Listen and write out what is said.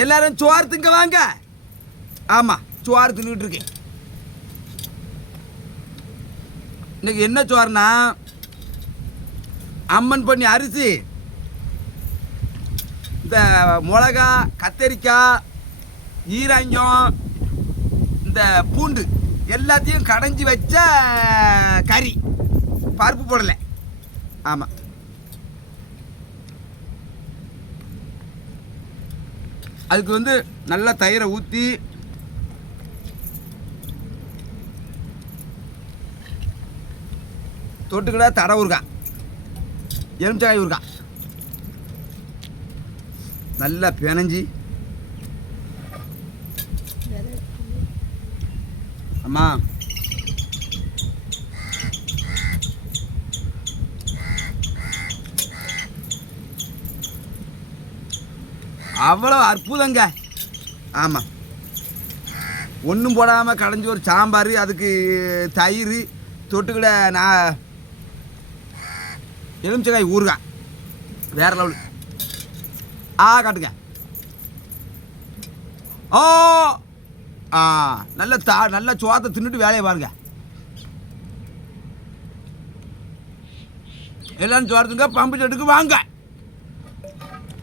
எல்லாரும் சோறு திங்க வாங்க. ஆமாம், சோறு தின்னுட்டு இருக்கேன். இன்னைக்கு என்ன சோறுனா, அம்மன் பண்ணி அரிசி, இந்த மிளகா, கத்தரிக்காய், ஈரங்கம், இந்த பூண்டு எல்லாத்தையும் கடைஞ்சி வச்ச கறி. பருப்பு போடலை. ஆமாம், அதுக்கு வந்து நல்லா தயிரை ஊற்றி தொட்டுக்கிட தடை ஊறுகாய், எலுமிச்சக்காய் ஊறுகாய் நல்லா பிணைஞ்சி. அம்மா அவ்வளோ அற்புதங்க. ஆமாம், ஒன்றும் போடாமல் கடைஞ்சி ஒரு சாம்பார், அதுக்கு தயிர் தொட்டுக்கிட நான் எலுமிச்சக்காய் ஊறுகாய் வேறு லெவலு. காட்டுங்க. ஓ நல்ல சோத்தை தின்னுட்டு வேலையை பாருங்க. எல்லாரும் சோறு திங்க, பம்பு செட்டுக்கு வாங்க.